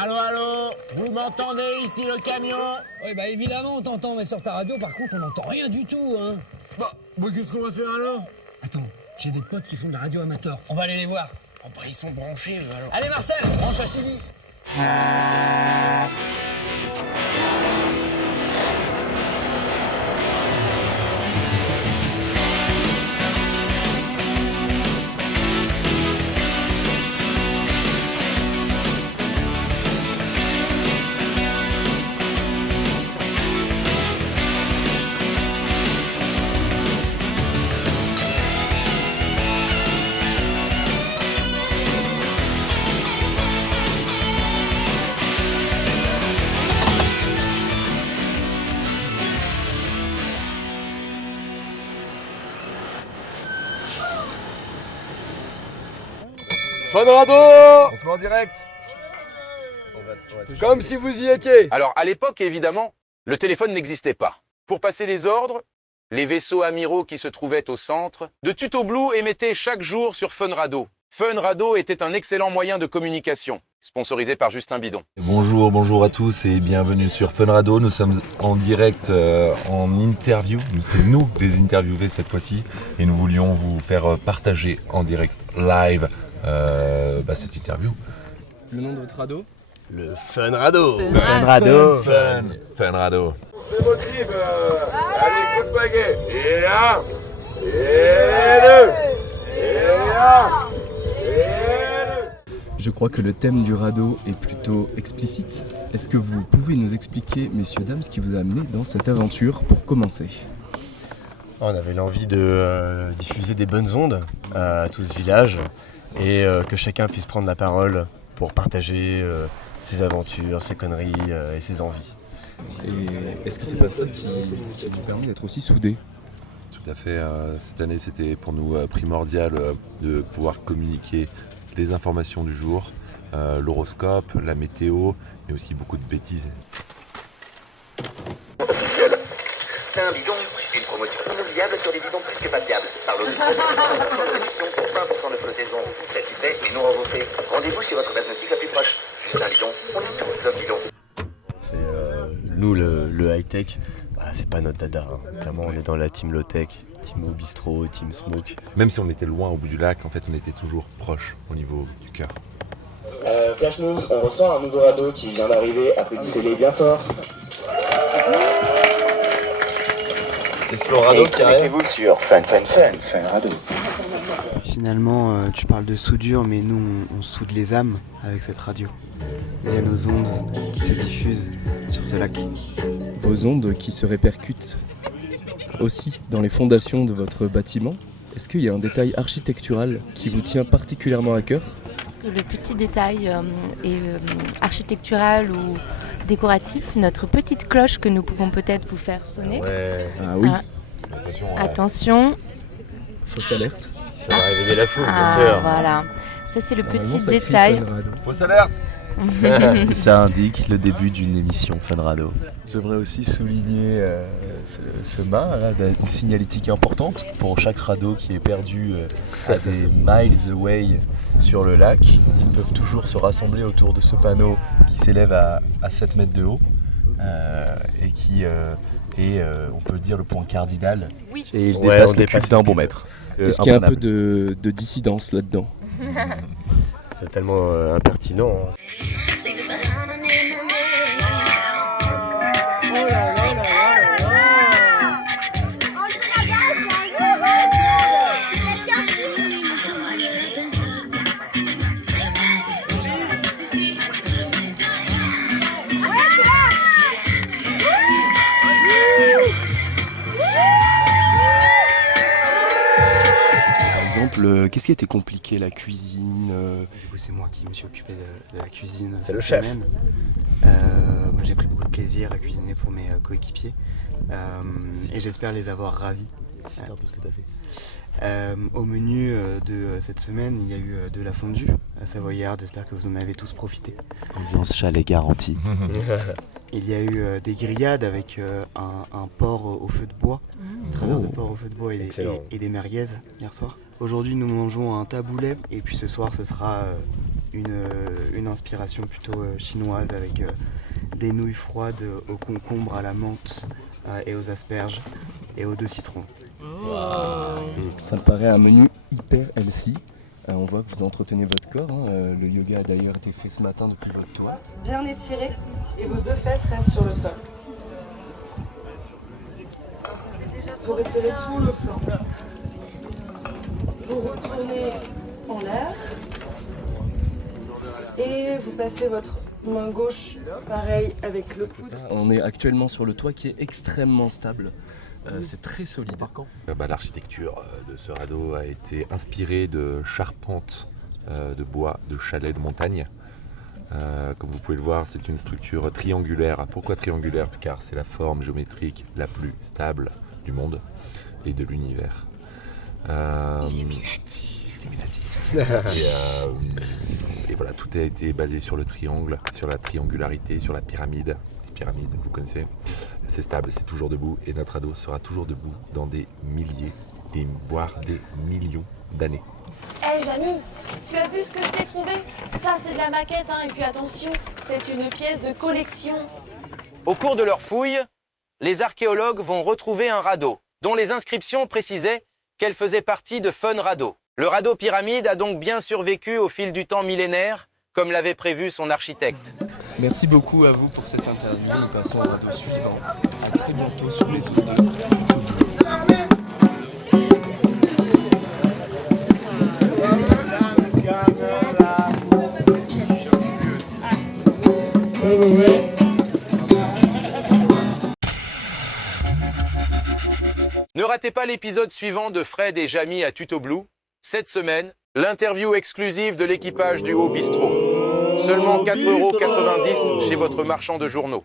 Allô, allô, vous m'entendez ici le camion? Oui, bah évidemment on t'entend, mais sur ta radio par contre on n'entend rien du tout, hein. Bah, qu'est-ce qu'on va faire alors? Attends, j'ai des potes qui font de la radio amateur, on va aller les voir. Oh bah ils sont branchés eux, alors. Allez Marcel, branche à Sylvie. Fun Radio! On se met en direct. Comme si vous y étiez. Alors, à l'époque, évidemment, le téléphone n'existait pas. Pour passer les ordres, les vaisseaux amiraux qui se trouvaient au centre de Tuto Blue émettaient chaque jour sur Fun Radio. Fun Radio était un excellent moyen de communication, sponsorisé par Justin Bidon. Bonjour à tous et bienvenue sur Fun Radio. Nous sommes en direct en interview. C'est nous les interviewés cette fois-ci et nous voulions vous faire partager en direct live cette interview. Le nom de votre radeau? Le Fun Radio. Fun Radio. Fun Radio. C'est motive. Allez, coup de baguette. Et un, et deux, et un, et deux. Je crois que le thème du radeau est plutôt explicite. Est-ce que vous pouvez nous expliquer, messieurs, dames, ce qui vous a amené dans cette aventure pour commencer? On avait l'envie de diffuser des bonnes ondes à tout ce village et que chacun puisse prendre la parole pour partager ses aventures, ses conneries et ses envies. Et est-ce que c'est pas ça qui nous permet d'être aussi soudés? Tout à fait. Cette année, c'était pour nous primordial de pouvoir communiquer les informations du jour, l'horoscope, la météo, mais aussi beaucoup de bêtises. C'est un bidon, une promotion inoubliable sur des bidons plus que pas fiables. Par l'autre, 100% de réduction pour 20% de flottaison. Satisfait mais non remboursé. Rendez-vous chez votre base nautique la plus proche. Juste un bidon, on est tous sauf bidon. C'est nous le high-tech, c'est pas notre dada. Hein. Clairement, on est dans la team low-tech, team au bistrot, team smoke. Même si on était loin au bout du lac, en fait, on était toujours proche au niveau du cœur. Flash News, on ressent un nouveau radeau qui vient d'arriver. Applaudissez-les bien fort. C'est Slow Radio qui arrive. Connectez-vous sur Fun Radio. Finalement, tu parles de soudure, mais nous, on soude les âmes avec cette radio. Il y a nos ondes qui se diffusent sur ce lac. Vos ondes qui se répercutent aussi dans les fondations de votre bâtiment. Est-ce qu'il y a un détail architectural qui vous tient particulièrement à cœur? Le petit détail architectural ou décoratif, notre petite cloche que nous pouvons peut-être vous faire sonner. Ouais. Ah oui. Attention. Fausse alerte. Ça va réveiller la foule, bien sûr. Voilà. Ça, c'est le petit Ça détail. Fausse alerte. Ça indique le début d'une émission Fun Radio. J'aimerais aussi souligner ce mât, là, une signalétique importante pour chaque radeau qui est perdu à des miles away sur le lac. Ils peuvent toujours se rassembler autour de ce panneau qui s'élève à 7 mètres de haut et qui est, on peut dire, le point cardinal. Oui. Et il dépasse le cube d'un bon mètre. Est-ce qu'il y a un peu de dissidence là-dedans? Totalement impertinent. Hein. Qu'est-ce qui était compliqué, la cuisine? Du coup, c'est moi qui me suis occupé de la cuisine. C'est le chef. Moi, j'ai pris beaucoup de plaisir à cuisiner pour mes coéquipiers et j'espère les avoir ravis. C'est un peu ce que tu as fait. Au menu de cette semaine, il y a eu de la fondue à Savoyarde. J'espère que vous en avez tous profité. Ambiance chalet garantie. Il y a eu des grillades avec un porc au feu de bois. Travers de porc au feu de bois et des merguez hier soir. Aujourd'hui, nous mangeons un taboulet et puis ce soir, ce sera une inspiration plutôt chinoise avec des nouilles froides au concombre, à la menthe et aux asperges et aux 2 citrons. Ça me paraît un menu hyper healthy. On voit que vous entretenez votre corps. Le yoga a d'ailleurs été fait ce matin depuis votre toit. Bien étiré et vos 2 fesses restent sur le sol. Vous retirez tout le flanc. Vous retournez en l'air et vous passez votre main gauche, pareil avec le coude. On est actuellement sur le toit qui est extrêmement stable. C'est très solide. L'architecture de ce radeau a été inspirée de charpentes de bois, de chalets de montagne. Comme vous pouvez le voir, c'est une structure triangulaire. Pourquoi triangulaire? Car c'est la forme géométrique la plus stable du monde et de l'univers. Illuminati. Et voilà, tout a été basé sur le triangle, sur la triangularité, sur la pyramide. Les pyramides, vous connaissez. C'est stable, c'est toujours debout et notre radeau sera toujours debout dans des milliers, voire des millions d'années. Hé Jamy, tu as vu ce que je t'ai trouvé? Ça c'est de la maquette, hein, et puis attention, c'est une pièce de collection. Au cours de leurs fouilles, les archéologues vont retrouver un radeau, dont les inscriptions précisaient qu'elle faisait partie de Fun Radeau. Le radeau pyramide a donc bien survécu au fil du temps millénaire, comme l'avait prévu son architecte. Merci beaucoup à vous pour cette interview. Nous passons au radeau suivant. À très bientôt sur les ondes de Tuto Blue. Ne ratez pas l'épisode suivant de Fred et Jamy à Tuto Blue. Cette semaine, l'interview exclusive de l'équipage du Haut Bistrot. Seulement 4,90 € chez votre marchand de journaux.